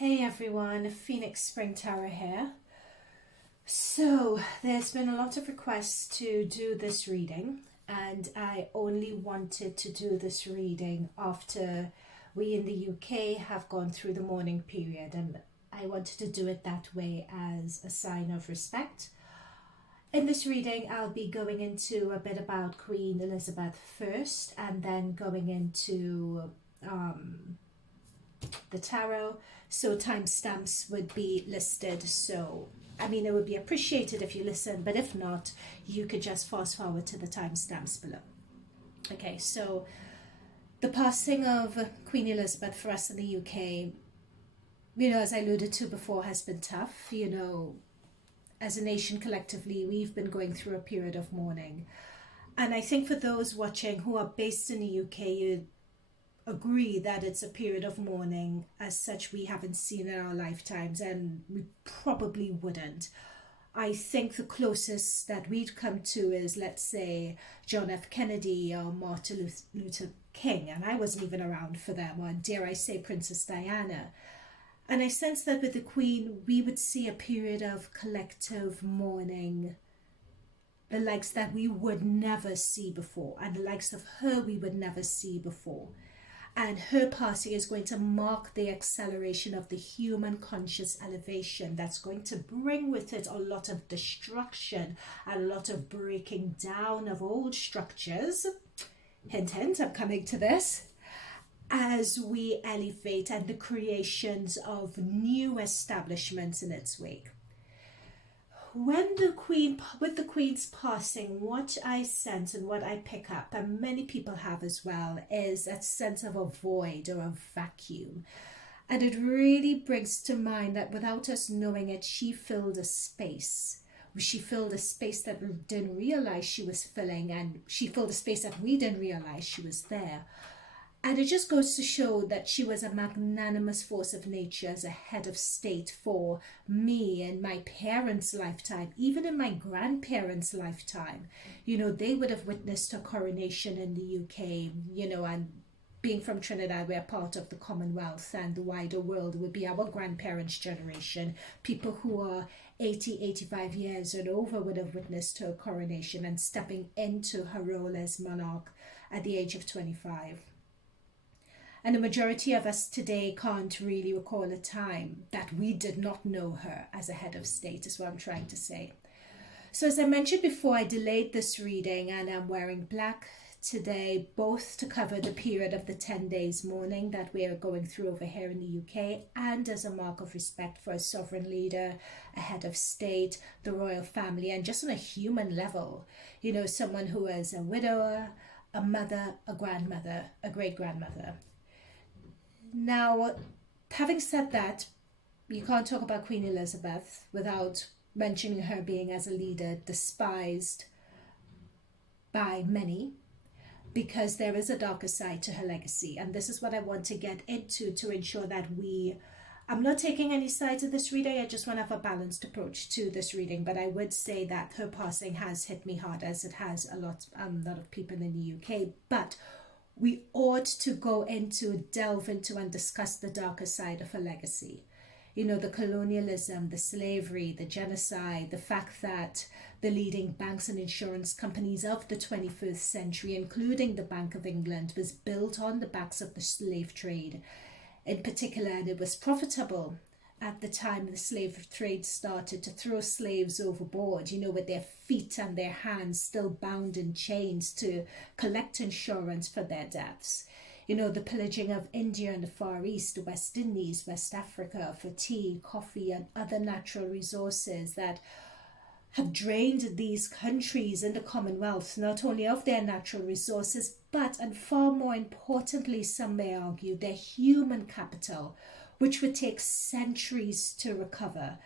Hey everyone, Phoenix Spring Tower here. So, there's been a lot of requests to do this reading, and I only wanted to do this reading after we in the UK have gone through the mourning period, and I wanted to do it that way as a sign of respect. In this reading, I'll be going into a bit about Queen Elizabeth first, and then going into the tarot, so timestamps would be listed. So I mean, it would be appreciated if you listen, but if not, you could just fast forward to the timestamps below. Okay, so the passing of Queen Elizabeth for us in the UK, as I alluded to before, has been tough. As a nation collectively, we've been going through a period of mourning, and I think for those watching who are based in the UK, you agree that it's a period of mourning as such we haven't seen in our lifetimes, and we probably wouldn't. I think the closest that we'd come to is, let's say, John F. Kennedy or Martin Luther King, and I wasn't even around for them, or dare I say Princess Diana. And I sense that with the Queen we would see a period of collective mourning, the likes that we would never see before, and the likes of her we would never see before. And her passing is going to mark the acceleration of the human conscious elevation that's going to bring with it a lot of destruction and a lot of breaking down of old structures. Hint, hint, I'm coming to this. As we elevate, and the creations of new establishments in its wake. With the Queen's passing, what I sense and what I pick up, and many people have as well, is a sense of a void or a vacuum. And it really brings to mind that without us knowing it, she filled a space. She filled a space that we didn't realize she was filling, and she filled a space that we didn't realize she was there. And it just goes to show that she was a magnanimous force of nature as a head of state for me in my parents' lifetime, even in my grandparents' lifetime. They would have witnessed her coronation in the UK, and being from Trinidad, we're part of the Commonwealth and the wider world. Would be our grandparents' generation. People who are 80, 85 years and over would have witnessed her coronation and stepping into her role as monarch at the age of 25. And the majority of us today can't really recall a time that we did not know her as a head of state, is what I'm trying to say. So as I mentioned before, I delayed this reading, and I'm wearing black today, both to cover the period of the 10 days mourning that we are going through over here in the UK, and as a mark of respect for a sovereign leader, a head of state, the royal family, and just on a human level, someone who is a widower, a mother, a grandmother, a great-grandmother. Now, having said that, you can't talk about Queen Elizabeth without mentioning her being, as a leader, despised by many, because there is a darker side to her legacy. And this is what I want to get into to ensure that I'm not taking any sides of this reading. I just want to have a balanced approach to this reading. But I would say that her passing has hit me hard, as it has a lot of people in the UK. But we ought to delve into and discuss the darker side of her legacy. The colonialism, the slavery, the genocide, the fact that the leading banks and insurance companies of the 21st century, including the Bank of England, was built on the backs of the slave trade in particular, and it was profitable at the time the slave trade started to throw slaves overboard, with their feet and their hands still bound in chains to collect insurance for their deaths. The pillaging of India and the Far East, the West Indies, West Africa for tea, coffee, and other natural resources that have drained these countries in the Commonwealth not only of their natural resources, but, and far more importantly, some may argue, their human capital, which would take centuries to recover,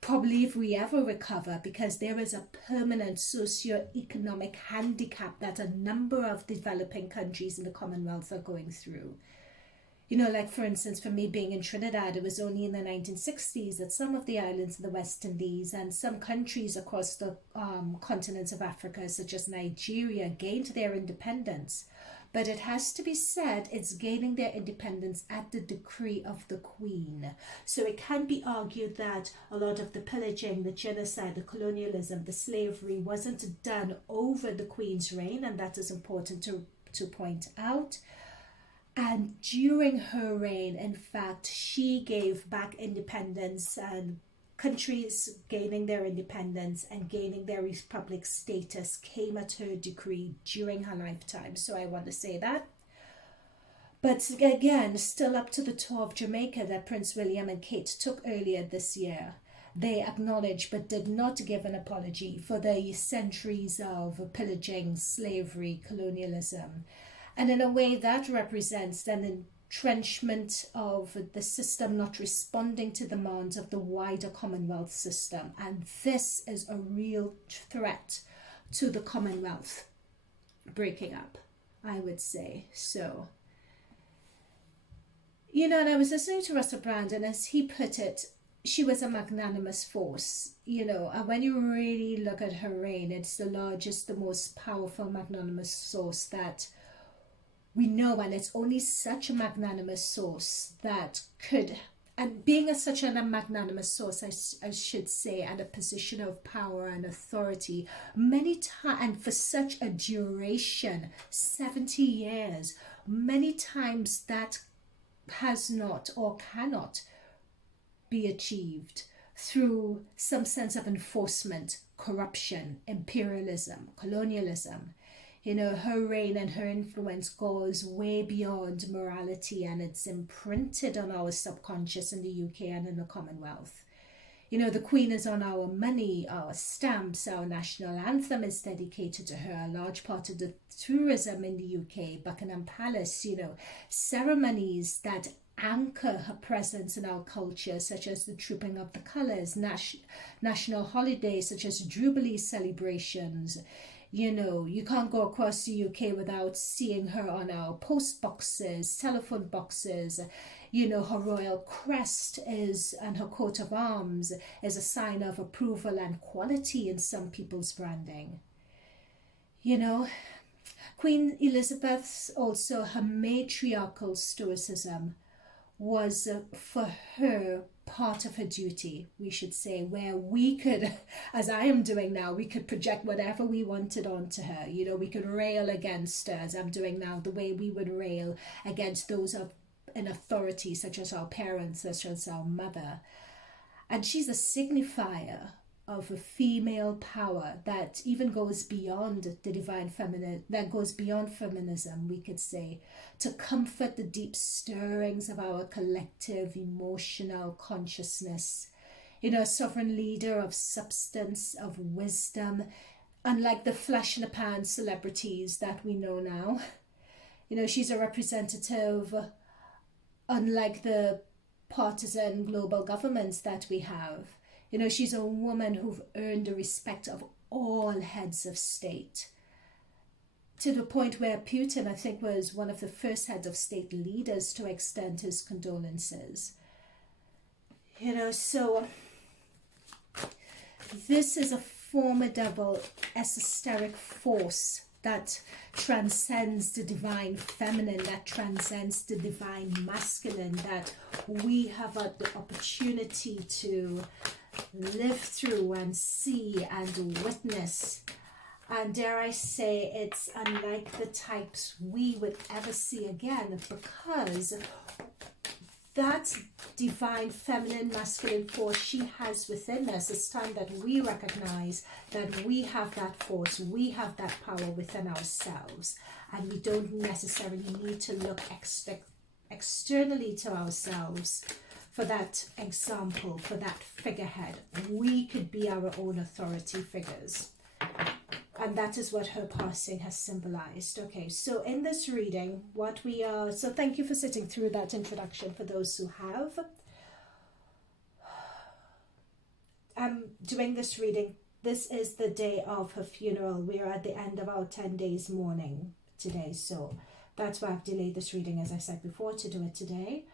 probably if we ever recover, because there is a permanent socio-economic handicap that a number of developing countries in the Commonwealth are going through. Like for instance, for me being in Trinidad, it was only in the 1960s that some of the islands in the West Indies and some countries across the continents of Africa, such as Nigeria, gained their independence. But it has to be said, it's gaining their independence at the decree of the Queen. So it can be argued that a lot of the pillaging, the genocide, the colonialism, the slavery wasn't done over the Queen's reign, and that is important to point out. And during her reign, in fact, she gave back independence, and countries gaining their independence and gaining their republic status came at her decree during her lifetime. So I want to say that. But again, still up to the tour of Jamaica that Prince William and Kate took earlier this year. They acknowledged but did not give an apology for the centuries of pillaging, slavery, colonialism. And in a way that represents an entrenchment of the system not responding to demands of the wider Commonwealth system. And this is a real threat to the Commonwealth breaking up, I would say. So, and I was listening to Russell Brand, and as he put it, she was a magnanimous force, and when you really look at her reign, it's the largest, the most powerful magnanimous source that we know, and it's only such a magnanimous source that could, and being such a magnanimous source, I should say, and a position of power and authority, many times, and for such a duration, 70 years, many times that has not or cannot be achieved through some sense of enforcement, corruption, imperialism, colonialism. Her reign and her influence goes way beyond morality, and it's imprinted on our subconscious in the UK and in the Commonwealth. The Queen is on our money, our stamps, our national anthem is dedicated to her. A large part of the tourism in the UK, Buckingham Palace, ceremonies that anchor her presence in our culture, such as the trooping of the colours, national holidays such as Jubilee celebrations. You can't go across the UK without seeing her on our post boxes, telephone boxes. Her royal crest and her coat of arms is a sign of approval and quality in some people's branding. Queen Elizabeth's also, her matriarchal stoicism was for her part of her duty, we should say, where we could, as I am doing now, we could project whatever we wanted onto her. We could rail against her, as I'm doing now, the way we would rail against those in authority, such as our parents, such as our mother. And she's a signifier of a female power that even goes beyond the divine feminine, that goes beyond feminism, we could say, to comfort the deep stirrings of our collective emotional consciousness. A sovereign leader of substance, of wisdom, unlike the flash in the pan celebrities that we know now. She's a representative, unlike the partisan global governments that we have. She's a woman who've earned the respect of all heads of state, to the point where Putin, I think, was one of the first heads of state leaders to extend his condolences. So this is a formidable esoteric force that transcends the divine feminine, that transcends the divine masculine, that we have had the opportunity to live through and see and witness. And dare I say, it's unlike the types we would ever see again, because that divine feminine masculine force she has within us, it's time that we recognize that we have that force, we have that power within ourselves, and we don't necessarily need to look externally to ourselves for that example, for that figurehead. We could be our own authority figures. And that is what her passing has symbolized. Okay, so in this reading, what we are... So thank you for sitting through that introduction for those who have. I'm doing this reading. This is the day of her funeral. We are at the end of our 10 days mourning today. So that's why I've delayed this reading, as I said before, to do it today.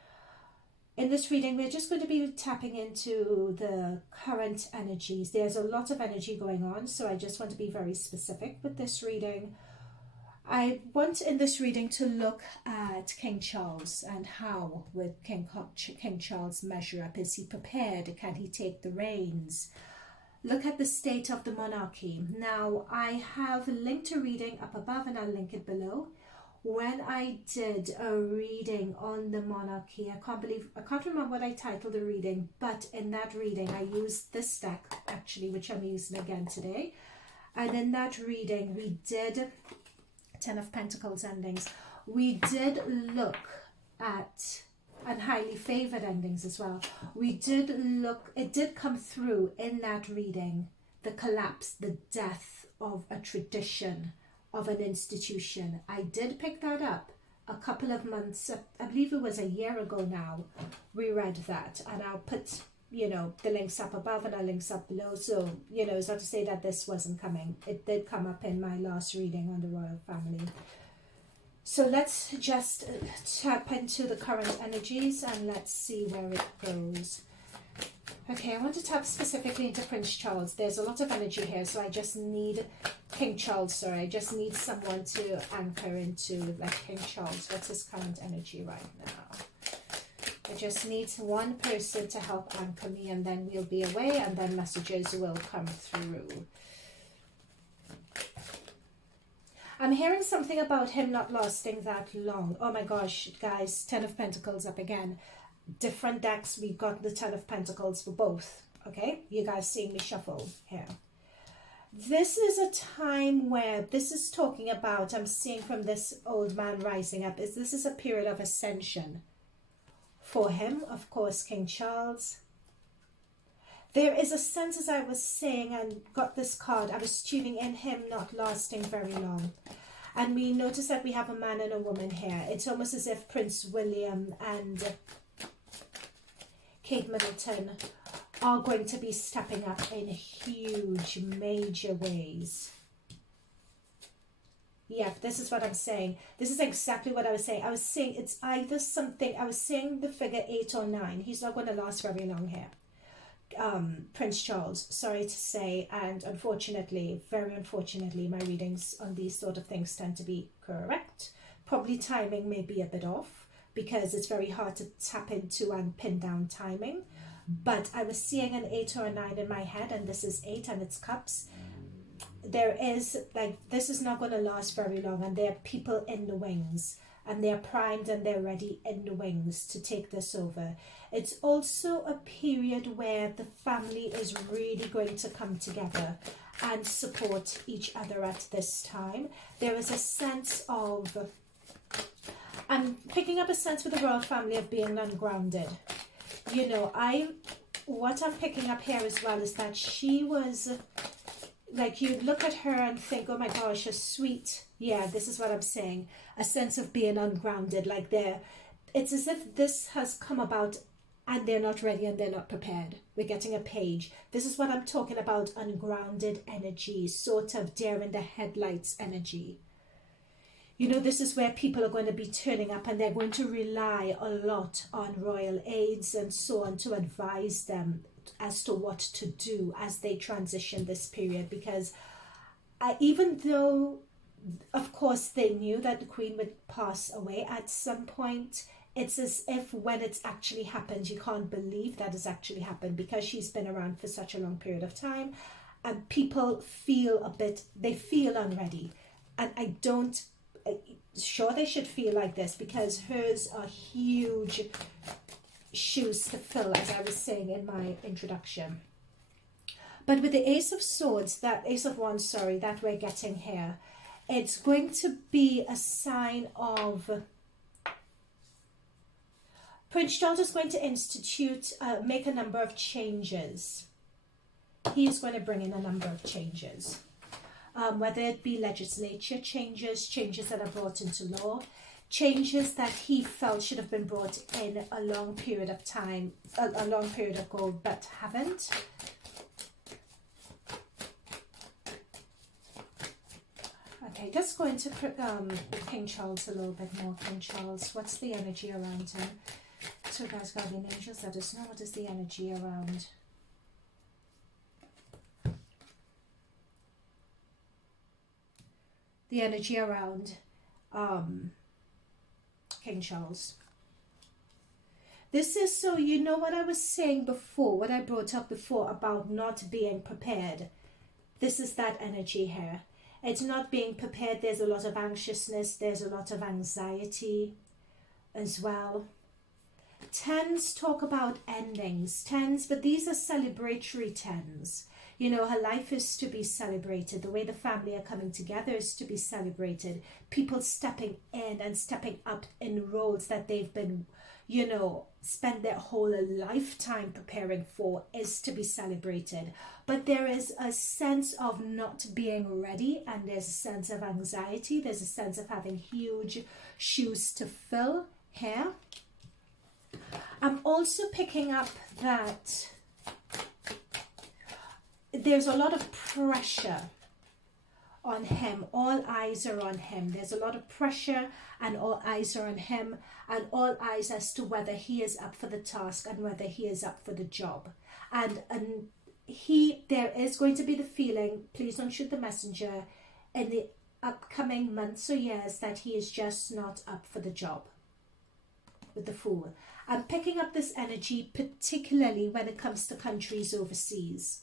In this reading, we're just going to be tapping into the current energies. There's a lot of energy going on, so I just want to be very specific with this reading. I want in this reading to look at King Charles and how would King Charles measure up. Is he prepared? Can he take the reins? Look at the state of the monarchy. Now, I have linked a reading up above and I'll link it below. When I did a reading on the monarchy, I can't remember what I titled the reading, but in that reading I used this deck actually, which I'm using again today. And in that reading we did Ten of Pentacles endings. We did look at, and highly favored endings as well. We did look, it did come through in that reading, the collapse, the death of a tradition, of an institution. I did pick that up a couple of months, I believe it was a year ago now. We read that, and I'll put, you know, the links up above and our links up below. So, you know, it's not to say that this wasn't coming. It did come up in my last reading on the royal family. So let's just tap into the current energies and let's see where it goes. Okay, I want to tap specifically into Prince Charles. There's a lot of energy here, so I just need King Charles, sorry. I just need someone to anchor into, like King Charles. What's his current energy right now? I just need one person to help anchor me, and then we'll be away, and then messages will come through. I'm hearing something about him not lasting that long. Oh my gosh, guys, Ten of Pentacles up again. Different decks, we got the Ten of Pentacles for both. Okay, you guys seeing me shuffle here. This is a time where this is talking about, I'm seeing from this old man rising up, is this is a period of ascension for him, of course, King Charles. There is a sense, as I was saying, and got this card, I was tuning in, him not lasting very long. And we notice that we have a man and a woman here. It's almost as if Prince William and Kate Middleton are going to be stepping up in huge, major ways. Yeah, this is what I'm saying. This is exactly what I was saying. I was saying it's either something, I was saying the figure 8 or 9. He's not going to last very long here. Prince Charles, sorry to say, and unfortunately, very unfortunately, my readings on these sort of things tend to be correct. Probably timing may be a bit off because it's very hard to tap into and pin down timing. But I was seeing an 8 or a 9 in my head, and this is 8 and it's cups. There is, like, this is not going to last very long, and there are people in the wings, and they're primed and they're ready in the wings to take this over. It's also a period where the family is really going to come together and support each other at this time. There is a sense of, I'm picking up a sense with the royal family of being ungrounded. You know, what I'm picking up here as well is that she was, like, you look at her and think, oh my gosh, a sweet, yeah, this is what I'm saying, a sense of being ungrounded, like it's as if this has come about and they're not ready and they're not prepared. We're getting a page. This is what I'm talking about, ungrounded energy, sort of deer in the headlights energy. You know, this is where people are going to be turning up and they're going to rely a lot on royal aides and so on to advise them as to what to do as they transition this period. Because even though, of course, they knew that the Queen would pass away at some point, it's as if when it's actually happened, you can't believe that it's actually happened because she's been around for such a long period of time. And people feel they feel unready. And I don't, sure they should feel like this because hers are huge shoes to fill, as I was saying in my introduction. But with the Ace of Swords, that Ace of Wands, sorry, that we're getting here, it's going to be a sign of Prince Charles is going to make a number of changes. He is going to bring in a number of changes. Whether it be legislature changes, changes that are brought into law, changes that he felt should have been brought in a long period of time, a long period ago, but haven't. Okay, just going to King Charles a little bit more. King Charles, what's the energy around him? So guys, guardian angels, let us know what is the energy around. the energy around King Charles. This is, so you know what I was saying before, what I brought up before about not being prepared. This is that energy here. It's not being prepared. There's a lot of anxiousness. There's a lot of anxiety as well. Tens talk about endings. Tens, but these are celebratory tens. You know, her life is to be celebrated. The way the family are coming together is to be celebrated. People stepping in and stepping up in roles that they've been, you know, spend their whole lifetime preparing for is to be celebrated. But there is a sense of not being ready, and there's a sense of anxiety. There's a sense of having huge shoes to fill here. I'm also picking up that there's a lot of pressure on him. All eyes are on him. There's a lot of pressure and all eyes are on him, and all eyes as to whether he is up for the task and whether he is up for the job. And there is going to be the feeling, please don't shoot the messenger, in the upcoming months or years that he is just not up for the job. With the Fool. I'm picking up this energy particularly when it comes to countries overseas.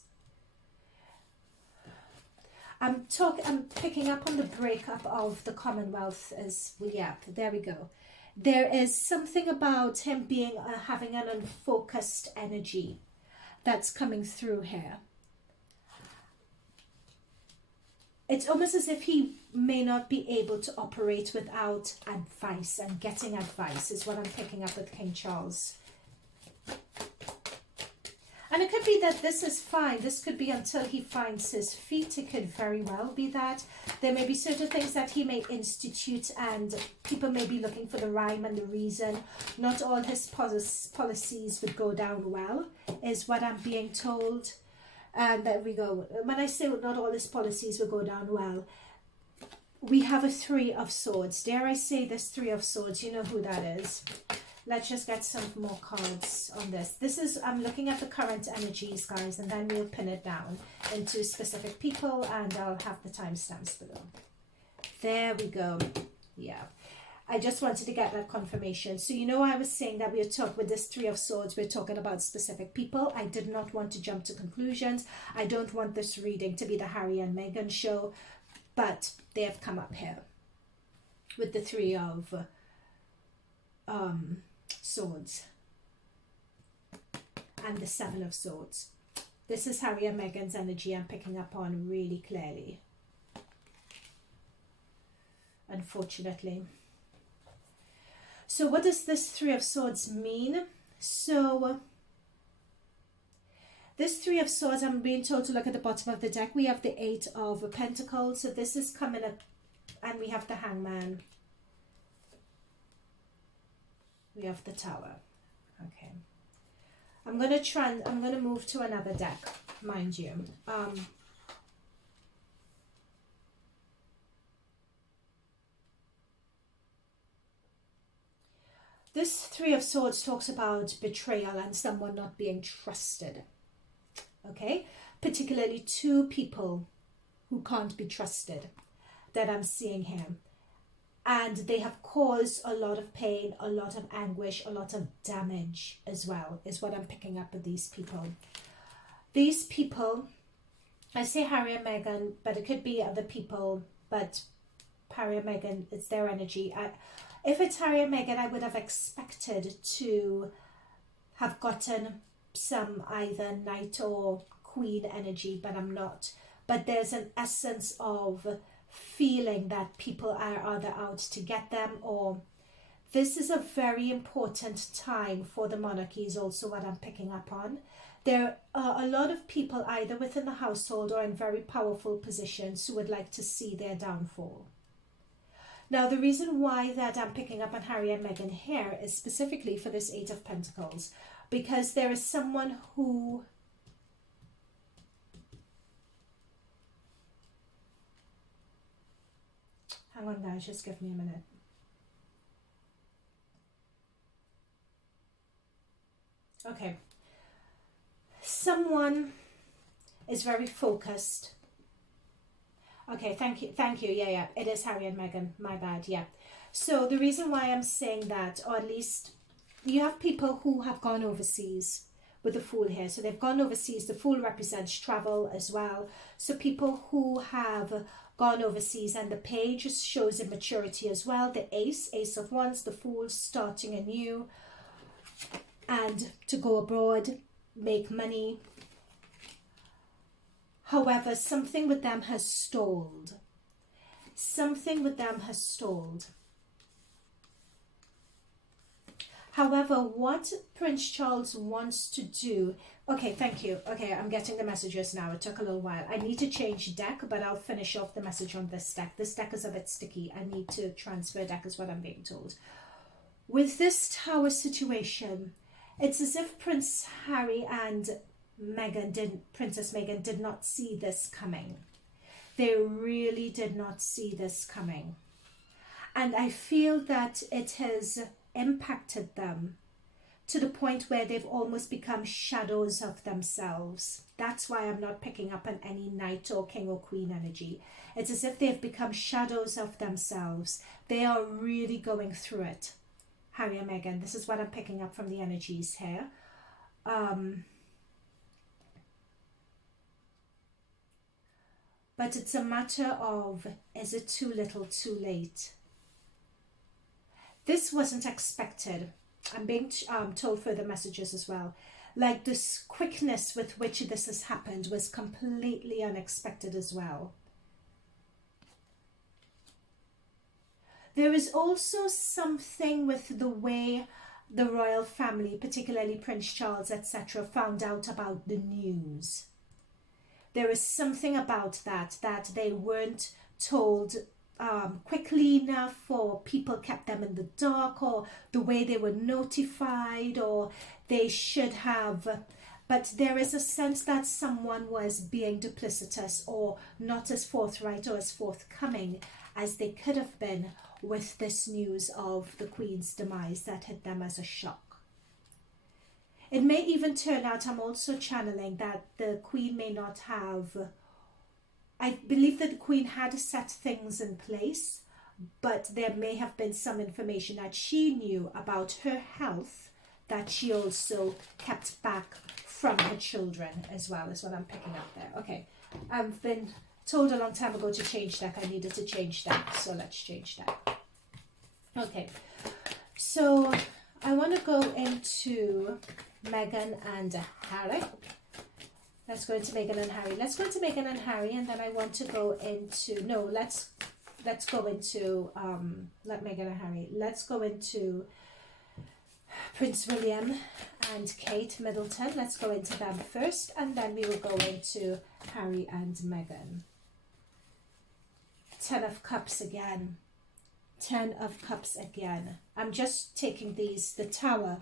I'm picking up on the breakup of the Commonwealth as well. Yeah, there we go. There is something about him being having an unfocused energy that's coming through here. It's almost as if he may not be able to operate without advice, and getting advice is what I'm picking up with King Charles. And it could be that this is fine. This could be until he finds his feet. It could very well be that. There may be certain things that he may institute and people may be looking for the rhyme and the reason. Not all his policies would go down well, is what I'm being told. And there we go. When I say not all his policies will go down well, we have a Three of Swords. Dare I say this Three of Swords? You know who that is. Let's just get some more cards on this. This is, I'm looking at the current energies, guys, and then we'll pin it down into specific people, and I'll have the timestamps below. There we go. Yeah. I just wanted to get that confirmation. So, you know, I was saying that we're talking with this Three of Swords, we're talking about specific people. I did not want to jump to conclusions. I don't want this reading to be the Harry and Meghan show, but they have come up here with the Three of Swords and the Seven of Swords. This is Harry and Meghan's energy I'm picking up on really clearly, unfortunately. So what does this Three of Swords mean? So this Three of Swords, I'm being told to look at the bottom of the deck. We have the Eight of Pentacles. So this is coming up, and we have the Hangman. We have the Tower. Okay. I'm going to move to another deck, mind you. This Three of Swords talks about betrayal and someone not being trusted. Okay? Particularly two people who can't be trusted that I'm seeing here. And they have caused a lot of pain, a lot of anguish, a lot of damage as well, is what I'm picking up with these people. These people, I say Harry and Meghan, but it could be other people, but Harry and Meghan, it's their energy. If it's Harry and Meghan, I would have expected to have gotten some either Knight or Queen energy, but I'm not. But there's an essence of feeling that people are either out to get them, or this is a very important time for the monarchy is also what I'm picking up on. There are a lot of people either within the household or in very powerful positions who would like to see their downfall. Now, the reason why that I'm picking up on Harry and Meghan here is specifically for this Eight of Pentacles, because there is someone who hang on, guys, just give me a minute. Okay. Someone is very focused Okay, thank you. Thank you. Yeah, yeah. It is Harry and Meghan. My bad. Yeah. So the reason why I'm saying that, or at least you have people who have gone overseas with the Fool here. So they've gone overseas. The Fool represents travel as well. So people who have gone overseas, and the page shows immaturity as well. The Ace of Wands, the Fool starting anew and to go abroad, make money. However, something with them has stalled. Something with them has stalled. However, what Prince Charles wants to do... Okay, thank you. Okay, I'm getting the messages now. It took a little while. I need to change deck, but I'll finish off the message on this deck. This deck is a bit sticky. I need to transfer deck is what I'm being told. With this Tower situation, it's as if Prince Harry and Princess Meghan did not see this coming. They really did not see this coming. And I feel that it has impacted them to the point where they've almost become shadows of themselves. That's why I'm not picking up on any knight or king or queen energy. It's as if they've become shadows of themselves. They are really going through it. Harry and Meghan, this is what I'm picking up from the energies here. But it's a matter of, is it too little, too late? This wasn't expected. I'm being told further messages as well. Like this quickness with which this has happened was completely unexpected as well. There is also something with the way the royal family, particularly Prince Charles, etc., found out about the news. There is something about that they weren't told quickly enough, or people kept them in the dark, or the way they were notified, or they should have. But there is a sense that someone was being duplicitous or not as forthright or as forthcoming as they could have been with this news of the Queen's demise that hit them as a shock. It may even turn out, I'm also channeling, that the Queen may not have... I believe that the Queen had set things in place, but there may have been some information that she knew about her health that she also kept back from her children as well, is what I'm picking up there. Okay, I've been told a long time ago to change deck. I needed to change deck, so let's change deck. Okay, so I want to go into Meghan and Harry. Let's go into Meghan and Harry. Let's go into Meghan and Harry, and then I want to go into... No, let's go into... Not Meghan and Harry. Let's go into Prince William and Kate Middleton. Let's go into them first, and then we will go into Harry and Meghan. 10 of Cups again. 10 of Cups again. I'm just taking these, the Tower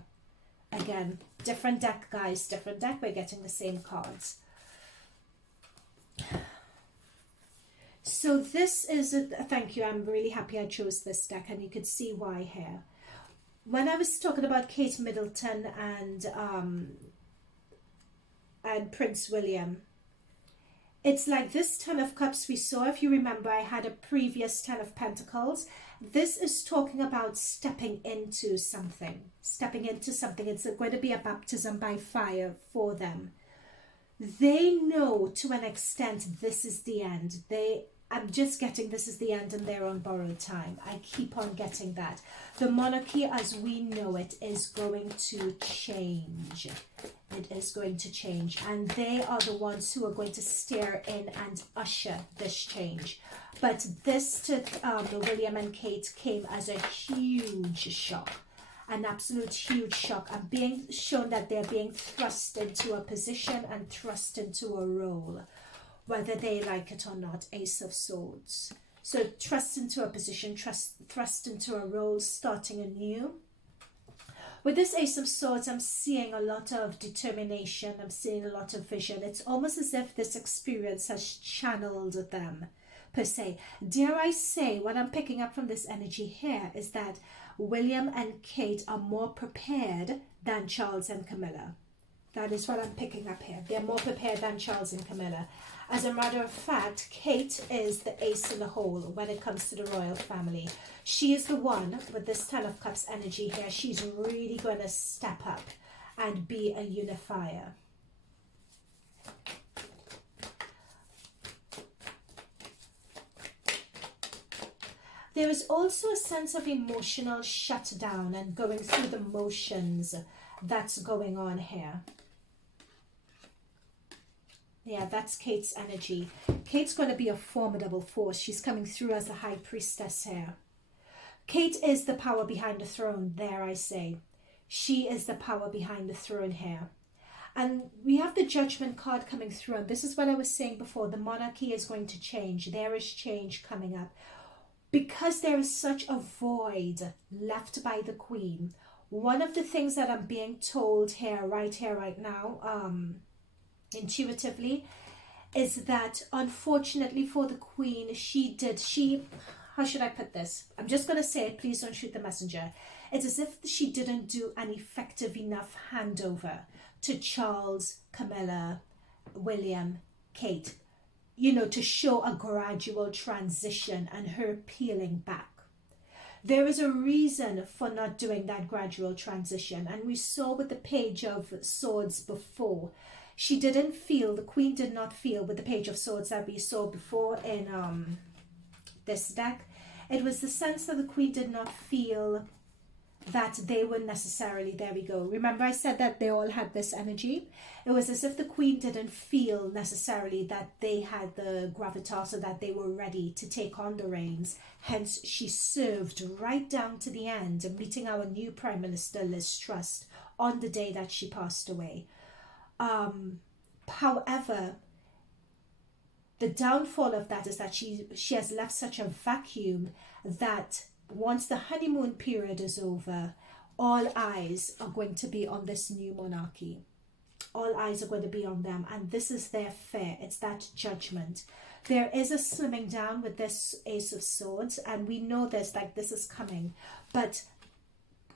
again. Different deck, guys, different deck. We're getting the same cards. So this is thank you. I'm really happy I chose this deck, and you could see why here. When I was talking about Kate Middleton and Prince William, it's like this 10 of Cups we saw. If you remember, I had a previous 10 of Pentacles. This is talking about stepping into something. Stepping into something. It's going to be a baptism by fire for them. They know to an extent this is the end. I'm just getting this is the end, and they're on borrowed time. I keep on getting that. The monarchy as we know it is going to change. It is going to change. And they are the ones who are going to steer in and usher this change. But this to William and Kate came as a huge shock. An absolute huge shock. I'm being shown that they're being thrust into a position and thrust into a role, whether they like it or not. Ace of Swords. So thrust into a position, thrust into a role, starting anew. With this Ace of Swords, I'm seeing a lot of determination. I'm seeing a lot of vision. It's almost as if this experience has channeled them, per se. Dare I say, what I'm picking up from this energy here is that William and Kate are more prepared than Charles and Camilla. That is what I'm picking up here. They're more prepared than Charles and Camilla. As a matter of fact, Kate is the ace in the hole when it comes to the royal family. She is the one with this Ten of Cups energy here. She's really going to step up and be a unifier. There is also a sense of emotional shutdown and going through the motions that's going on here. Yeah, that's Kate's energy. Kate's going to be a formidable force. She's coming through as the High Priestess here. Kate is the power behind the throne, there I say. She is the power behind the throne here. And we have the Judgment card coming through. And this is what I was saying before. The monarchy is going to change. There is change coming up. Because there is such a void left by the Queen, one of the things that I'm being told here, right now, intuitively, is that unfortunately for the Queen, how should I put this? I'm just going to say it, please don't shoot the messenger. It's as if she didn't do an effective enough handover to Charles, Camilla, William, Kate, you know, to show a gradual transition and her peeling back. There is a reason for not doing that gradual transition. And we saw with the Page of Swords before, the Queen did not feel with the Page of Swords that we saw before in this deck. It was the sense that the Queen did not feel that they were necessarily, there we go. Remember I said that they all had this energy? It was as if the Queen didn't feel necessarily that they had the gravitas or that they were ready to take on the reins. Hence, she served right down to the end, meeting our new Prime Minister, Liz Truss, on the day that she passed away. However, the downfall of that is that she has left such a vacuum that once the honeymoon period is over, all eyes are going to be on this new monarchy. All eyes are going to be on them, and this is their fair. It's that judgment. There is a slimming down with this Ace of Swords, and we know this, like this is coming. But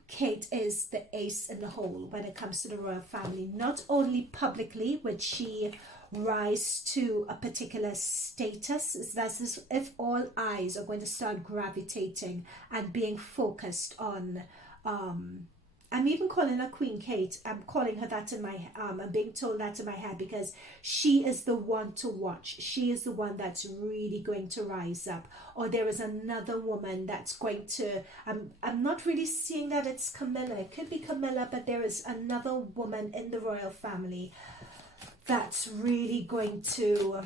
Kate is the ace in the hole when it comes to the royal family. Not only publicly would she rise to a particular status, it's as if all eyes are going to start gravitating and being focused on I'm even calling her Queen Kate. I'm calling her that in my I'm being told that in my head because she is the one to watch. She is the one that's really going to rise up. Or there is another woman that's going to I'm not really seeing that it's Camilla. It could be Camilla, but there is another woman in the royal family that's really going to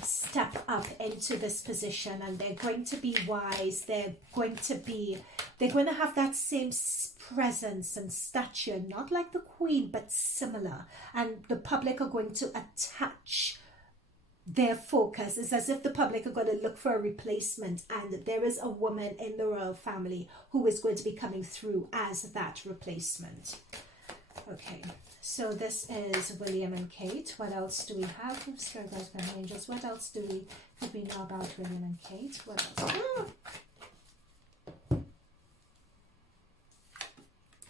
step up into this position, and they're going to be wise. They're going to have that same presence and stature, not like the Queen, but similar, and the public are going to attach their focus. It's as if the public are going to look for a replacement, and there is a woman in the royal family who is going to be coming through as that replacement. Okay, so this is William and Kate. What else do we have? Spirit guides, guardian angels. What else could we know about William and Kate? What else?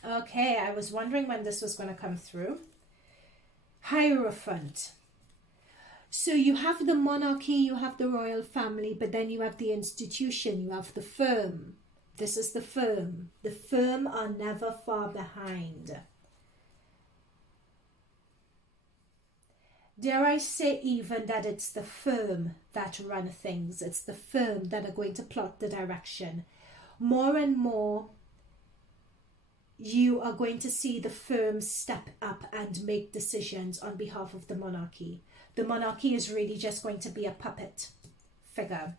Okay, I was wondering when this was going to come through. Hierophant. So you have the monarchy, you have the royal family, but then you have the institution, you have the firm. This is the firm. The firm are never far behind. Dare I say even that it's the firm that run things. It's the firm that are going to plot the direction. More and more, you are going to see the firm step up and make decisions on behalf of the monarchy. The monarchy is really just going to be a puppet figure.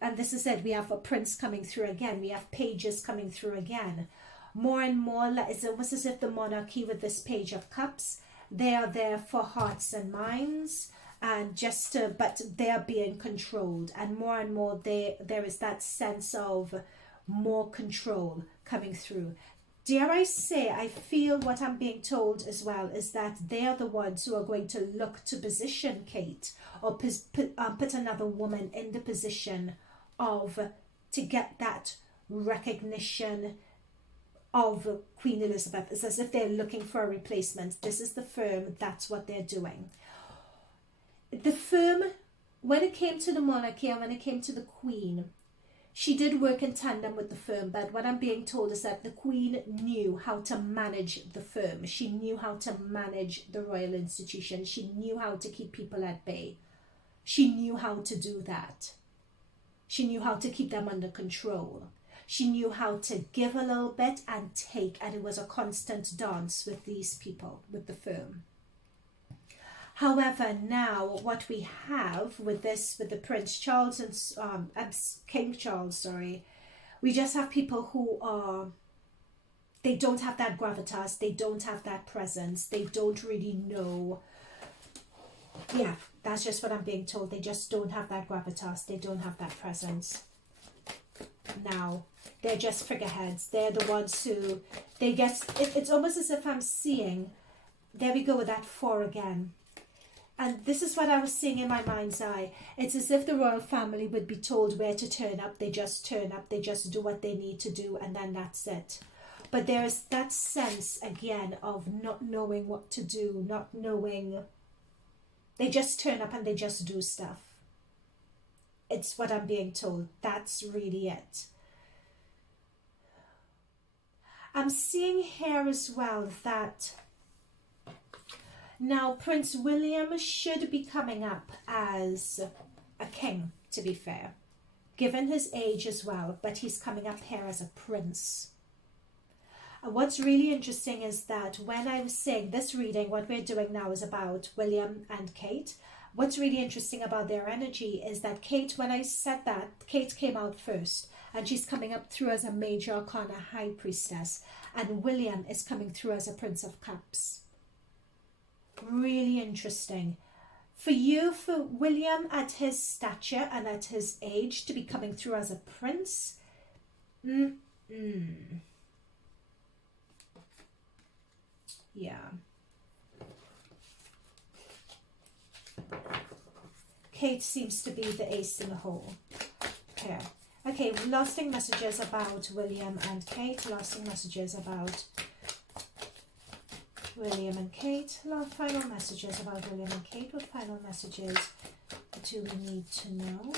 And this is it. We have a prince coming through again. We have pages coming through again. More and more, it's almost as if the monarchy with this Page of Cups, they are there for hearts and minds, and but they are being controlled. And more, there is that sense of more control coming through. Dare I say, I feel what I'm being told as well is that they are the ones who are going to look to position Kate, or put another woman in the position to get that recognition of Queen Elizabeth. It's as if they're looking for a replacement. This is the firm, that's what they're doing. The firm, when it came to the monarchy and when it came to the Queen, she did work in tandem with the firm, but what I'm being told is that the Queen knew how to manage the firm. She knew how to manage the royal institution. She knew how to keep people at bay. She knew how to do that. She knew how to keep them under control. She knew how to give a little bit and take, and it was a constant dance with these people, with the firm. However, now what we have with this, with the Prince Charles and King Charles, sorry, we just have people who are, they don't have that gravitas, they don't have that presence, they don't really know. Yeah, that's just what I'm being told. They just don't have that gravitas, they don't have that presence. Now, they're just figureheads. They're the ones who, they get, it's almost as if I'm seeing, there we go with that 4 again. And this is what I was seeing in my mind's eye. It's as if the royal family would be told where to turn up. They just turn up. They just do what they need to do, and then that's it. But there's that sense, again, of not knowing what to do, not knowing. They just turn up and they just do stuff. It's what I'm being told. That's really it. I'm seeing here as well that now Prince William should be coming up as a king, to be fair, given his age as well, but he's coming up here as a prince. And what's really interesting is that when I was saying this reading, what we're doing now is about William and Kate. What's really interesting about their energy is that Kate, when I said that, Kate came out first, and she's coming up through as a major arcana high priestess, and William is coming through as a Prince of Cups. Really interesting. For you, for William at his stature and at his age to be coming through as a prince, yeah. Kate seems to be the ace in the hole. Okay, lasting messages about William and Kate. Lasting messages about William and Kate. Final messages about William and Kate. What final messages do we need to know?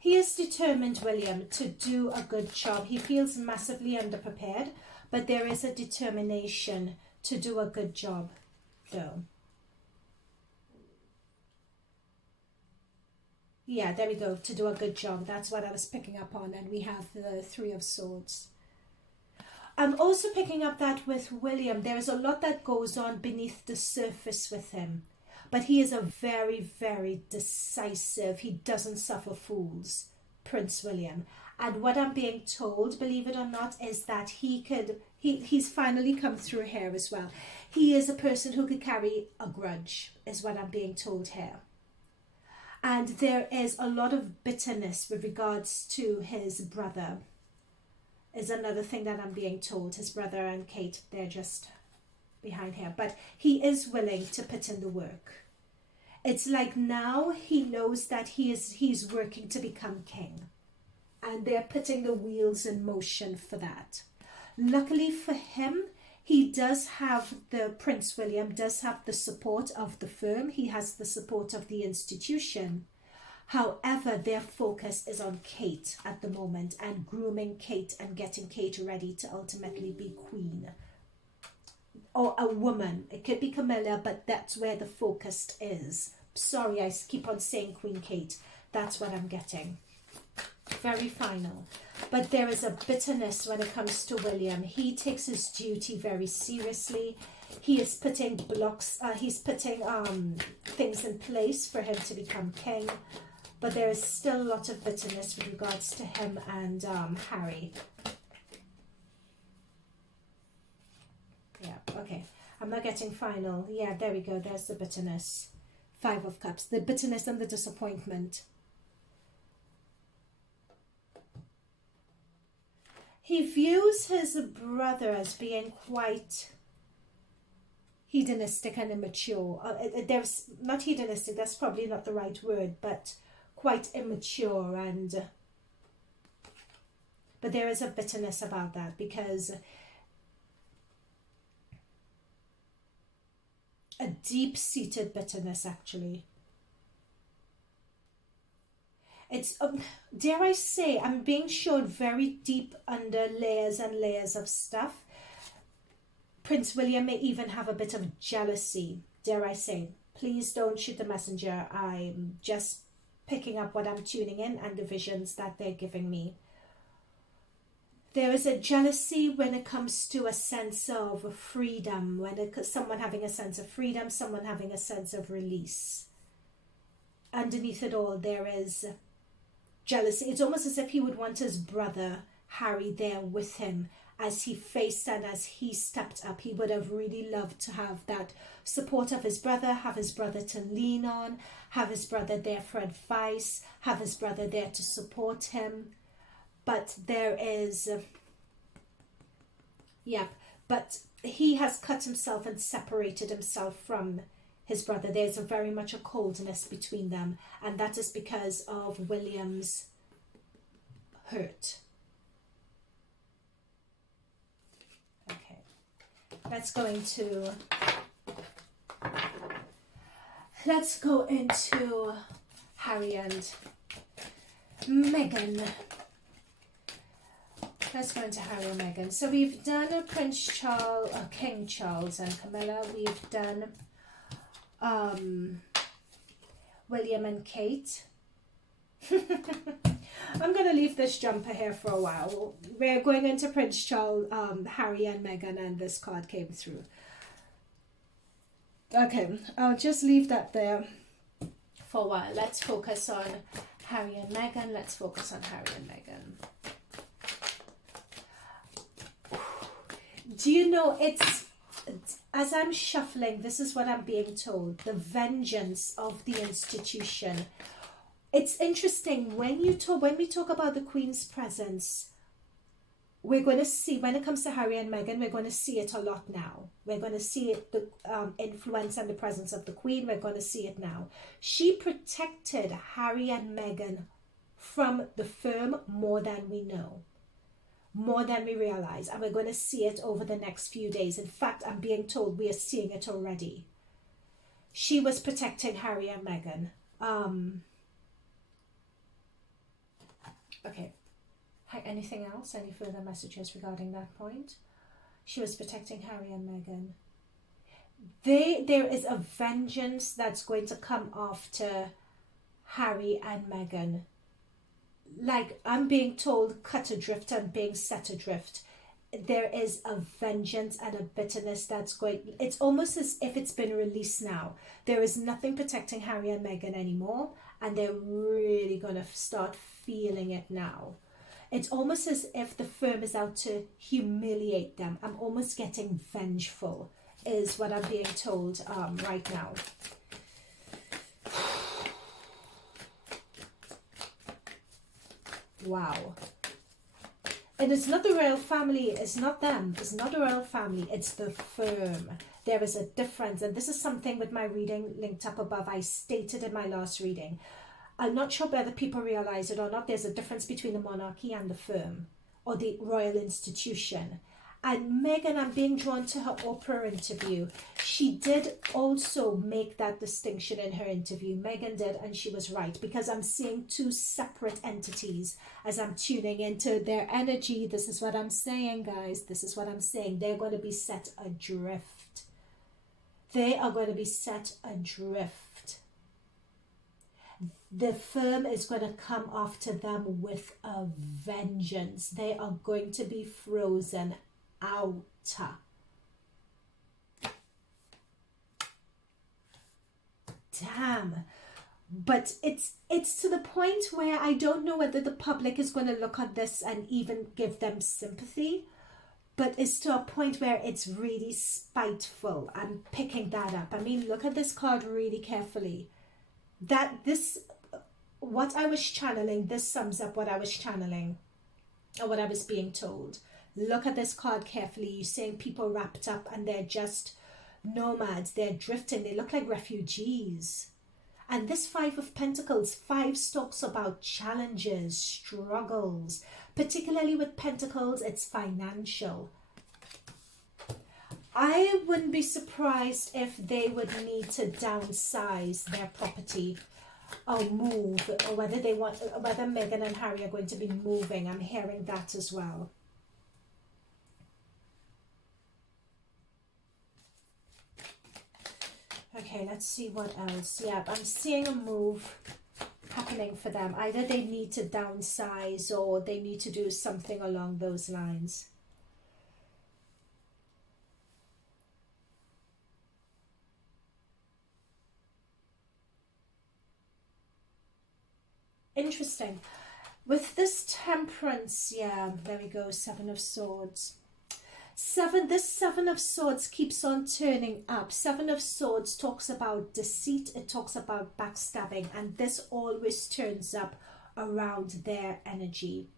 He is determined, William, to do a good job. He feels massively underprepared, but there is a determination to do a good job, though. Yeah, there we go, to do a good job. That's what I was picking up on, and we have the 3 of Swords. I'm also picking up that with William, there is a lot that goes on beneath the surface with him. But he is a very, very decisive, he doesn't suffer fools, Prince William. And what I'm being told, believe it or not, is that he's finally come through here as well. He is a person who could carry a grudge, is what I'm being told here. And there is a lot of bitterness with regards to his brother, is another thing that I'm being told. His brother and Kate, they're just behind here. But he is willing to put in the work. It's like now he knows that he's working to become king. And they're putting the wheels in motion for that. Luckily for him, he does have, the Prince William does have the support of the firm. He has the support of the institution. However, their focus is on Kate at the moment and grooming Kate and getting Kate ready to ultimately be queen. Or a woman. It could be Camilla, but that's where the focus is. Sorry, I keep on saying Queen Kate. That's what I'm getting. Very final. But there is a bitterness when it comes to William. He takes his duty very seriously. He is putting blocks, he's putting things in place for him to become king. But there is still a lot of bitterness with regards to him and Harry. Yeah, okay. I'm not getting final. Yeah, there we go. There's the bitterness. 5 of Cups. The bitterness and the disappointment. He views his brother as being quite hedonistic and immature. There's not hedonistic, that's probably not the right word, but quite immature, and But there is a bitterness about that, because a deep-seated bitterness, actually. It's, dare I say, I'm being shown very deep under layers and layers of stuff. Prince William may even have a bit of jealousy, dare I say. Please don't shoot the messenger. I'm just picking up what I'm tuning in and the visions that they're giving me. There is a jealousy when it comes to a sense of freedom, someone having a sense of freedom, someone having a sense of release. Underneath it all, there is jealousy. It's almost as if he would want his brother, Harry, there with him as he faced and as he stepped up. He would have really loved to have that support of his brother, have his brother to lean on, have his brother there for advice, have his brother there to support him. But there is, but he has cut himself and separated himself from his brother. There's very much a coldness between them, and that is because of William's hurt. Okay, let's go into Harry and Meghan. Let's go into Harry and Meghan. So we've done King Charles and Camilla. We've done William and Kate. I'm going to leave this jumper here for a while. We're going into Prince Charles, Harry and Meghan, and this card came through. Okay, I'll just leave that there for a while. Let's focus on Harry and Meghan. Let's focus on Harry and Meghan. Do you know, as I'm shuffling, this is what I'm being told. The vengeance of the institution. It's interesting, when we talk about the Queen's presence, we're going to see, when it comes to Harry and Meghan, we're going to see it a lot now. We're going to see it, the influence and the presence of the Queen. We're going to see it now. She protected Harry and Meghan from the firm more than we know, more than we realize, and we're going to see it over the next few days. In fact, I'm being told we are seeing it already. She was protecting Harry and Meghan. Okay. Anything else? Any further messages regarding that point? She was protecting Harry and Meghan. There is a vengeance that's going to come after Harry and Meghan. Like, I'm being told, cut adrift and being set adrift. There is a vengeance and a bitterness that's going... It's almost as if it's been released now. There is nothing protecting Harry and Meghan anymore, and they're really going to start feeling it now. It's almost as if the firm is out to humiliate them. I'm almost getting vengeful, is what I'm being told right now. Wow. And it's not the royal family, it's not them, it's not the royal family, it's the firm. There is a difference, and this is something with my reading linked up above. I stated in my last reading. I'm not sure whether people realize it or not. There's a difference between the monarchy and the firm, or the royal institution. And Meghan, I'm being drawn to her Oprah interview. She did also make that distinction in her interview. Meghan did, and she was right, because I'm seeing two separate entities as I'm tuning into their energy. This is what I'm saying, guys. This is what I'm saying. They're going to be set adrift. They are going to be set adrift. The firm is going to come after them with a vengeance. They are going to be frozen out. Damn. But it's to the point where I don't know whether the public is going to look at this and even give them sympathy. But it's to a point where it's really spiteful. I'm picking that up. I mean, look at this card really carefully. What I was channeling, this sums up what I was channeling, or what I was being told. Look at this card carefully. You're seeing people wrapped up and they're just nomads. They're drifting. They look like refugees. And this Five of Pentacles, five talks about challenges, struggles, particularly with Pentacles, it's financial. I wouldn't be surprised if they would need to downsize their property or move, or whether Meghan and Harry are going to be moving. I'm hearing that as well. Okay, let's see what else. Yeah, I'm seeing a move happening for them. Either they need to downsize or they need to do something along those lines. Interesting. With this Temperance, yeah, there we go, Seven of Swords. This Seven of Swords keeps on turning up. Seven of Swords talks about deceit, it talks about backstabbing, and this always turns up around their energy.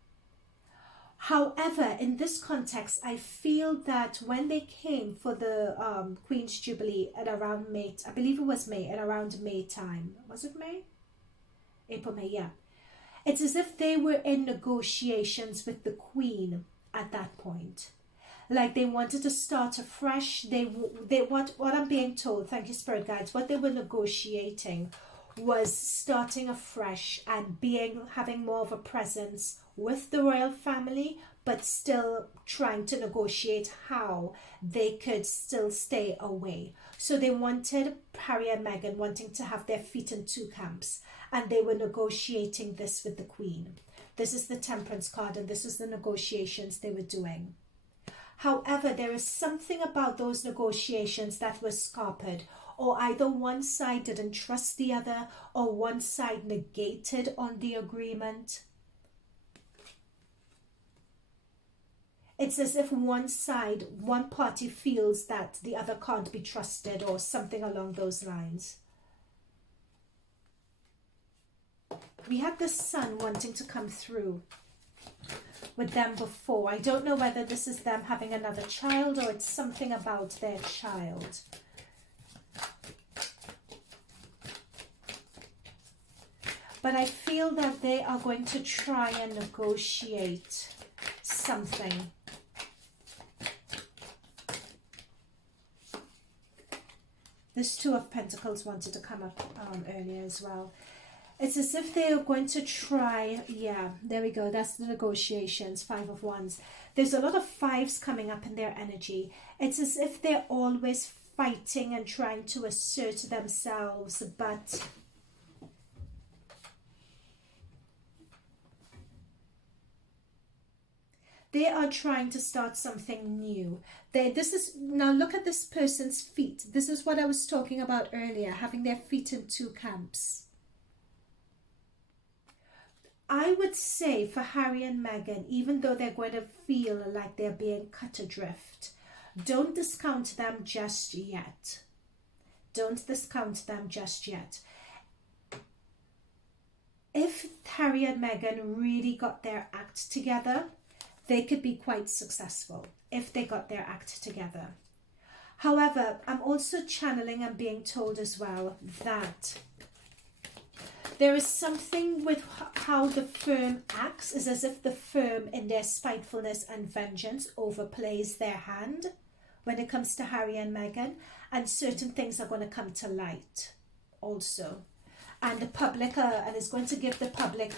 However, in this context, I feel that when they came for the Queen's Jubilee at around May, I believe it was May, at around May time. Was it May? April, May, yeah. It's as if they were in negotiations with the Queen at that point. Like they wanted to start afresh. What I'm being told, thank you Spirit Guides, what they were negotiating was starting afresh and having more of a presence with the royal family, but still trying to negotiate how they could still stay away. So they wanted Harry and Meghan wanting to have their feet in two camps, and they were negotiating this with the Queen. This is the Temperance card, and this is the negotiations they were doing. However, there is something about those negotiations that was scuppered, or either one side didn't trust the other, or one side negated on the agreement. It's as if one party feels that the other can't be trusted, or something along those lines. We had the Sun wanting to come through with them before. I don't know whether this is them having another child or it's something about their child. But I feel that they are going to try and negotiate something. This Two of Pentacles wanted to come up earlier as well. It's as if they are going to try, yeah, there we go, that's the negotiations, Five of Wands. There's a lot of fives coming up in their energy. It's as if they're always fighting and trying to assert themselves, but they are trying to start something new. Now look at this person's feet. This is what I was talking about earlier, having their feet in two camps. I would say for Harry and Meghan, even though they're going to feel like they're being cut adrift, don't discount them just yet. Don't discount them just yet. If Harry and Meghan really got their act together, they could be quite successful if they got their act together. However, I'm also channeling and being told as well that there is something with how the firm acts, is as if the firm in their spitefulness and vengeance overplays their hand when it comes to Harry and Meghan, and certain things are going to come to light also. And the public, and it's going to give the public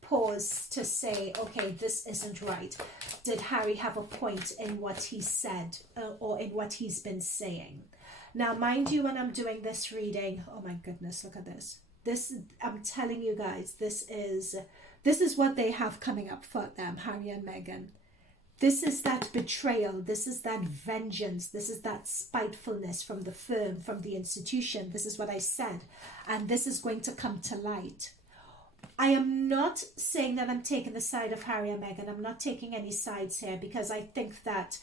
pause to say, okay, this isn't right. Did Harry have a point in what he said or in what he's been saying? Now, mind you, when I'm doing this reading, oh my goodness, look at this. I'm telling you guys, this is what they have coming up for them, Harry and Meghan. This is that betrayal. This is that vengeance. This is that spitefulness from the firm, from the institution. This is what I said. And this is going to come to light. I am not saying that I'm taking the side of Harry and Meghan. I'm not taking any sides here, because I think that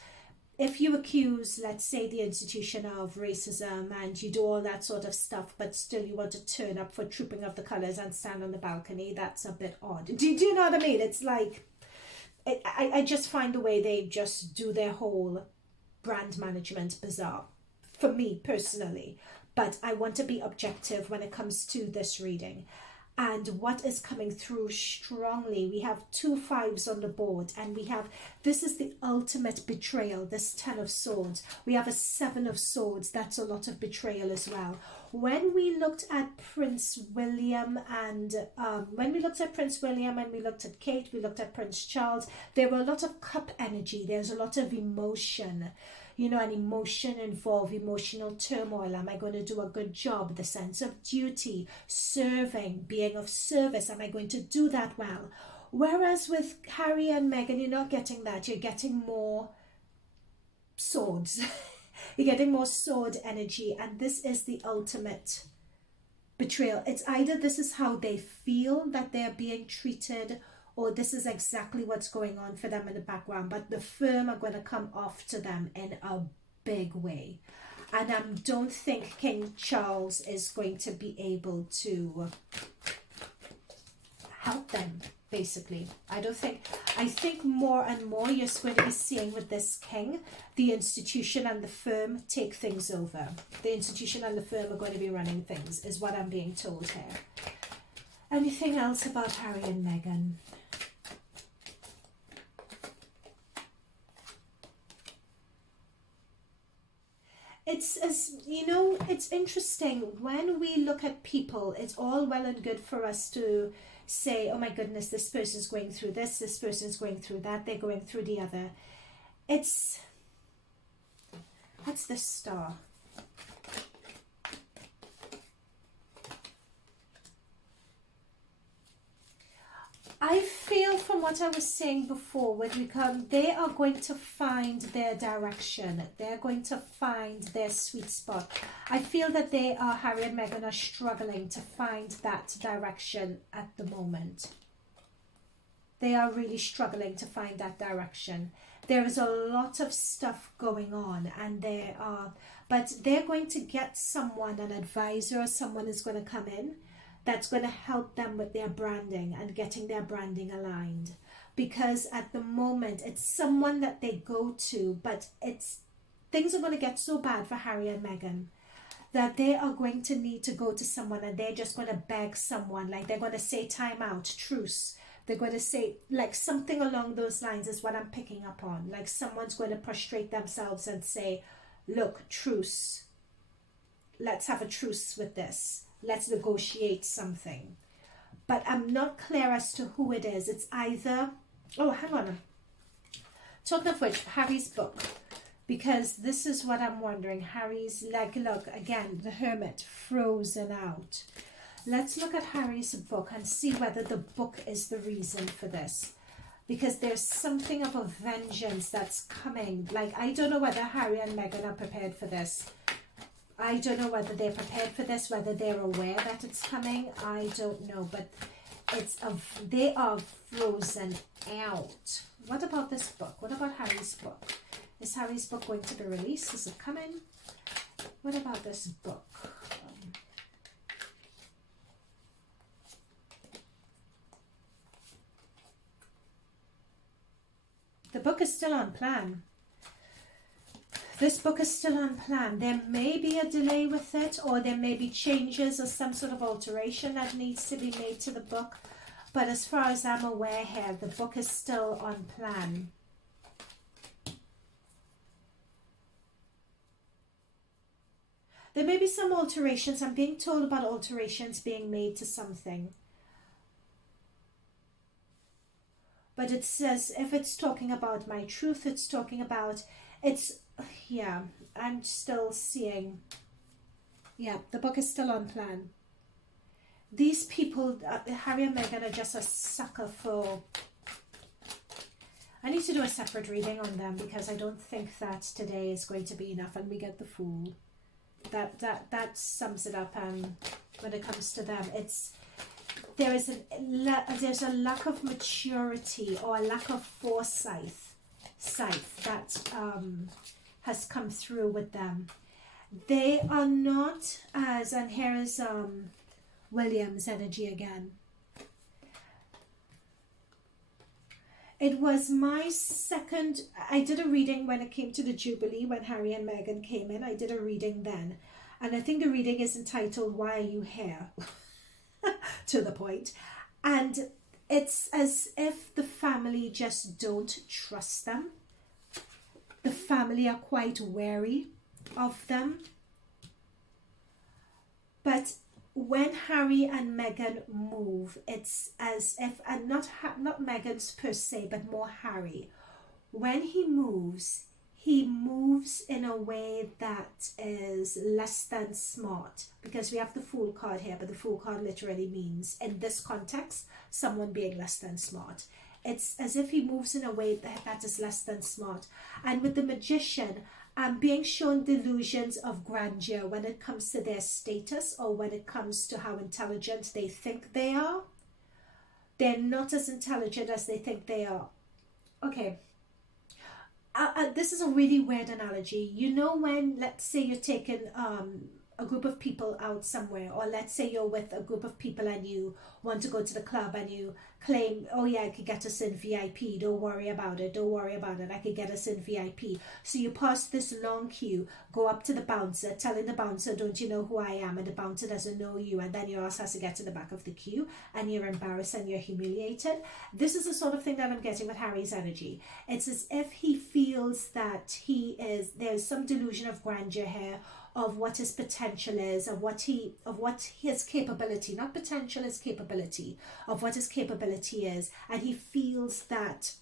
if you accuse, let's say, the institution of racism and you do all that sort of stuff, but still you want to turn up for Trooping of the Colours and stand on the balcony, that's a bit odd. Do you know what I mean? It's like, I just find the way they just do their whole brand management bizarre, for me personally. but I want to be objective when it comes to this reading. And what is coming through strongly, we have 2 5s on the board, and we have, this is the ultimate betrayal, this 10 of swords. We have a 7 of swords, that's a lot of betrayal as well. When we looked at Prince William and when we looked at Prince William and we looked at Kate, we looked at Prince Charles, there were a lot of cup energy, there's a lot of emotion. You know, an emotion involved, emotional turmoil. Am I going to do a good job? The sense of duty, serving, being of service. Am I going to do that well? Whereas with Harry and Meghan, you're not getting that. You're getting more swords. You're getting more sword energy. And this is the ultimate betrayal. It's either this is how they feel that they're being treated, or this is exactly what's going on for them in the background. But the firm are going to come after them in a big way. And I don't think King Charles is going to be able to help them, basically. I think more and more you're going to be seeing with this king, the institution and the firm take things over. The institution and the firm are going to be running things, is what I'm being told here. Anything else about Harry and Meghan? It's, as you know, it's interesting when we look at people. It's all well and good for us to say, oh my goodness, this person's going through this person's going through that, they're going through the other. It's, what's this star? I feel from what I was saying before, when we come, they are going to find their direction. They're going to find their sweet spot. I feel that they are, Harry and Meghan are struggling to find that direction at the moment. They are really struggling to find that direction. There is a lot of stuff going on, and but they're going to get someone, an advisor, or someone is going to come in that's going to help them with their branding and getting their branding aligned. Because at the moment, it's someone that they go to, but things are going to get so bad for Harry and Meghan that they are going to need to go to someone, and they're just going to beg someone. Like, they're going to say time out, truce. They're going to say, like, something along those lines is what I'm picking up on. Like, someone's going to prostrate themselves and say, look, truce. Let's have a truce with this. Let's negotiate something. But I'm not clear as to who it is. It's either, oh, hang on. Talking of which, Harry's book. Because this is what I'm wondering. Harry's, like, look, again, the Hermit, frozen out. Let's look at Harry's book and see whether the book is the reason for this. Because there's something of a vengeance that's coming. Like, I don't know whether Harry and Meghan are prepared for this. I don't know whether they're prepared for this, whether they're aware that it's coming. I don't know, but they are frozen out. What about this book? What about Harry's book? Is Harry's book going to be released? Is it coming? What about this book? The book is still on plan. This book is still on plan. There may be a delay with it, or there may be changes or some sort of alteration that needs to be made to the book. But as far as I'm aware here, the book is still on plan. There may be some alterations. I'm being told about alterations being made to something. But it says, if it's talking about my truth, it's talking about, yeah, I'm still seeing, yeah, the book is still on plan. These people, Harry and Meghan, are just a sucker for, I need to do a separate reading on them, because I don't think that today is going to be enough. And we get the Fool. That sums it up. When it comes to them, there's a lack of maturity, or a lack of foresight that has come through with them. They are not as, and here is William's energy again. It was my I did a reading when it came to the Jubilee, when Harry and Meghan came in. I did a reading then. And I think the reading is entitled, Why Are You Here? To the point. And it's as if the family just don't trust them. The family are quite wary of them. But when Harry and Meghan move, it's as if, and not Meghan's per se, but more Harry. When he moves in a way that is less than smart, because we have the Fool card here, but the Fool card literally means, in this context, someone being less than smart. It's as if he moves in a way that is less than smart. And with the Magician, being shown delusions of grandeur when it comes to their status, or when it comes to how intelligent they think they are. They're not as intelligent as they think they are. Okay. This is a really weird analogy. You know, when, let's say, you're taking a group of people out somewhere, or let's say you're with a group of people and you want to go to the club and you claim, oh yeah, I could get us in VIP, don't worry about it, I could get us in VIP. So you pass this long queue, go up to the bouncer, telling the bouncer, don't you know who I am? And the bouncer doesn't know you, and then your ass has to get to the back of the queue, and you're embarrassed and you're humiliated. This is the sort of thing that I'm getting with Harry's energy. It's as if he feels that there's some delusion of grandeur here, of what his potential is, of what his capability, not potential, his capability, of what his capability is, and he feels that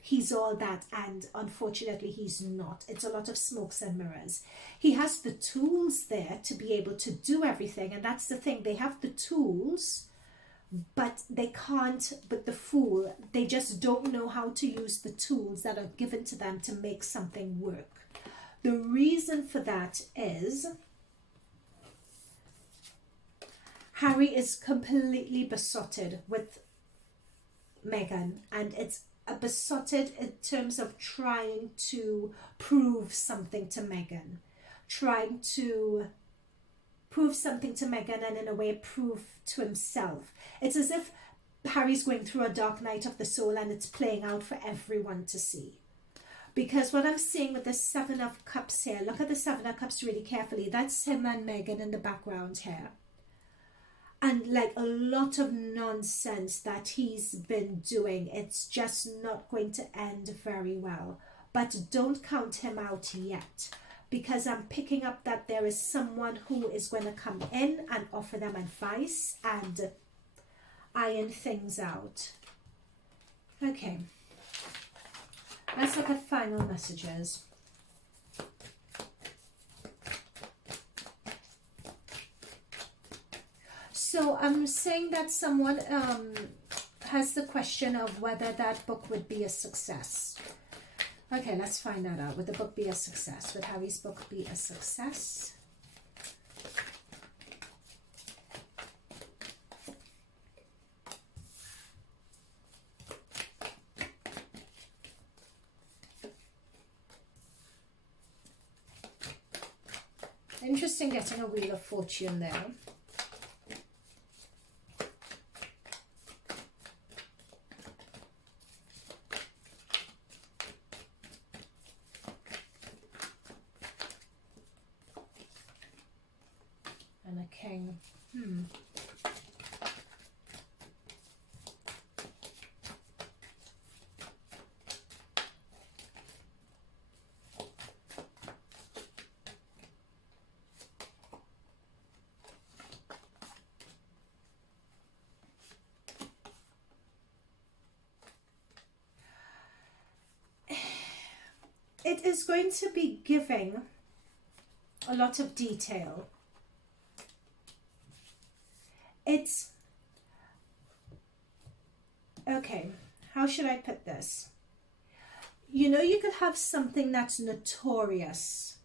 he's all that, and unfortunately he's not. It's a lot of smokes and mirrors. He has the tools there to be able to do everything, and that's the thing, they have the tools, but they can't. But the Fool, they just don't know how to use the tools that are given to them to make something work. The reason for that is Harry is completely besotted with Meghan, and it's besotted in terms of trying to prove something to Meghan, and in a way prove to himself. It's as if Harry's going through a dark night of the soul, and it's playing out for everyone to see. Because what I'm seeing with the Seven of Cups here, look at the Seven of Cups really carefully. That's him and Meghan in the background here. And like a lot of nonsense that he's been doing. It's just not going to end very well. But don't count him out yet. Because I'm picking up that there is someone who is going to come in and offer them advice and iron things out. Okay. Let's look at final messages. So I'm saying that someone has the question of whether that book would be a success. Okay, let's find that out. Would the book be a success? Would Harry's book be a success? Interesting getting a Wheel of Fortune there. And a King. It is going to be giving a lot of detail. It's okay, how should I put this? You know, you could have something that's notorious,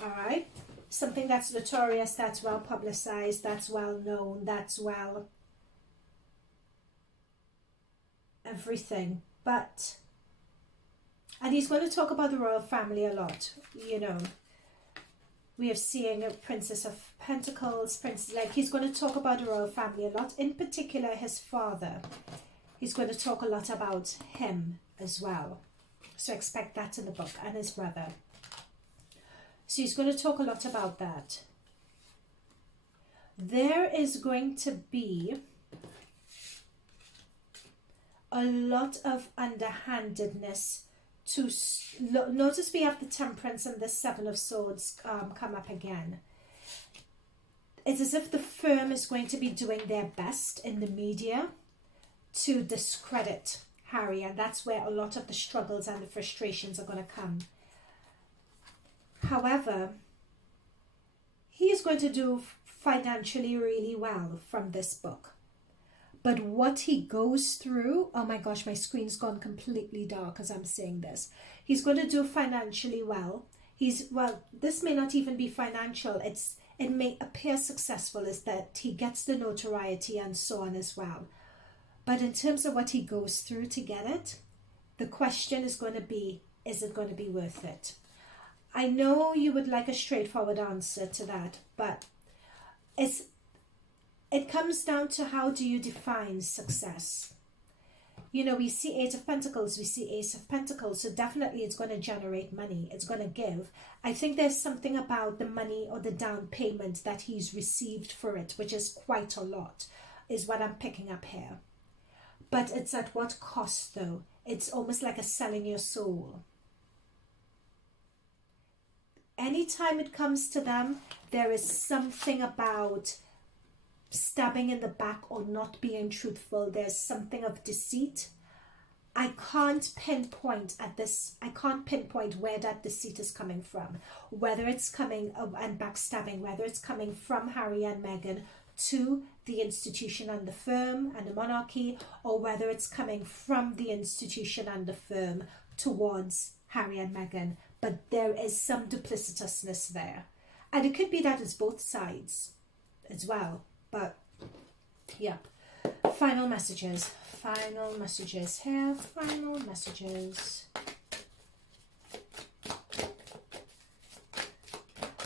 all right? Something that's notorious, that's well publicized, that's well known, that's well everything. But, and he's going to talk about the royal family a lot, you know. We are seeing a Princess of Pentacles, he's going to talk about the royal family a lot. In particular, his father. He's going to talk a lot about him as well. So expect that in the book, and his brother. So he's going to talk a lot about that. there is going to be a lot of underhandedness. To notice we have the Temperance and the Seven of Swords come up again. It's as if the firm is going to be doing their best in the media to discredit Harry, and that's where a lot of the struggles and the frustrations are going to come. However, he is going to do financially really well from this book. But what he goes through, oh my gosh, my screen's gone completely dark as I'm saying this. He's going to do financially well. Well, this may not even be financial. It may appear successful as that he gets the notoriety and so on as well. But in terms of what he goes through to get it, the question is going to be, is it going to be worth it? I know you would like a straightforward answer to that, but it comes down to how do you define success. You know, we see Eight of Pentacles, we see Ace of Pentacles, so definitely it's going to generate money, it's going to give. I think there's something about the money or the down payment that he's received for it, which is quite a lot, is what I'm picking up here. But it's at what cost though? It's almost like a selling your soul. Anytime it comes to them, there is something about stabbing in the back or not being truthful. There's something of deceit. I can't pinpoint where that deceit is coming from, whether it's coming and backstabbing, whether it's coming from Harry and Meghan to the institution and the firm and the monarchy, or whether it's coming from the institution and the firm towards Harry and Meghan. But there is some duplicitousness there, and it could be that it's both sides as well. But yeah, final messages here, final messages.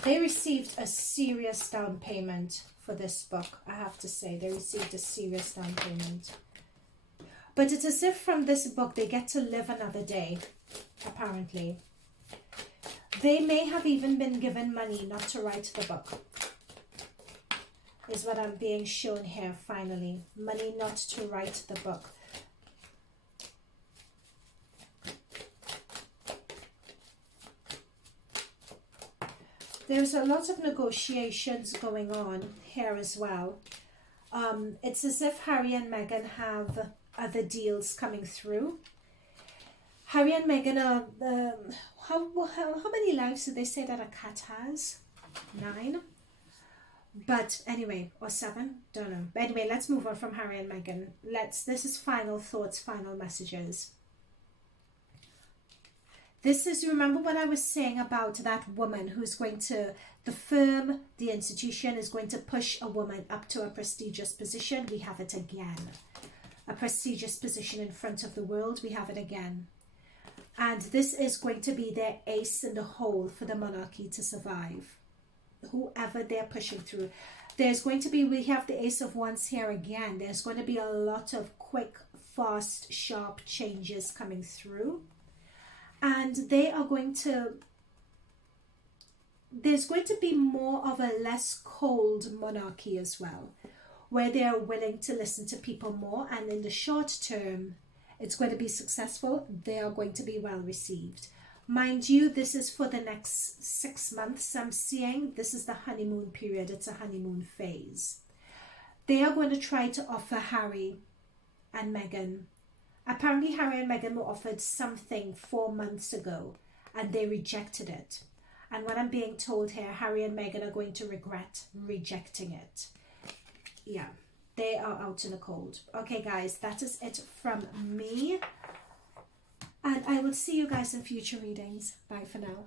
They received a serious down payment for this book. I have to say, they received a serious down payment. But it's as if from this book they get to live another day, apparently. They may have even been given money not to write the book, is what I'm being shown here finally. Money not to write the book. There's a lot of negotiations going on here as well. It's as if Harry and Meghan have other deals coming through. Harry and Meghan are, how many lives did they say that a cat has? 9? But anyway, or 7, don't know. But anyway, let's move on from Harry and Meghan. This is final thoughts, final messages. This is, remember what I was saying about that woman who's going to, the firm, the institution is going to push a woman up to a prestigious position. We have it again. A prestigious position in front of the world. We have it again. And this is going to be their ace in the hole for the monarchy to survive. Whoever they're pushing through. There's going to be, we have the Ace of Wands here again. There's going to be a lot of quick, fast, sharp changes coming through. And they are going to, there's going to be more of a less cold monarchy as well, where they are willing to listen to people more. And in the short term, it's going to be successful. They are going to be well received. Mind you, this is for the next 6 months. I'm seeing this is the honeymoon period. It's a honeymoon phase. They are going to try to offer Harry and Meghan. Apparently, Harry and Meghan were offered something 4 months ago, and they rejected it. And what I'm being told here, Harry and Meghan are going to regret rejecting it. Yeah, they are out in the cold. Okay, guys, that is it from me. And I will see you guys in future readings. Bye for now.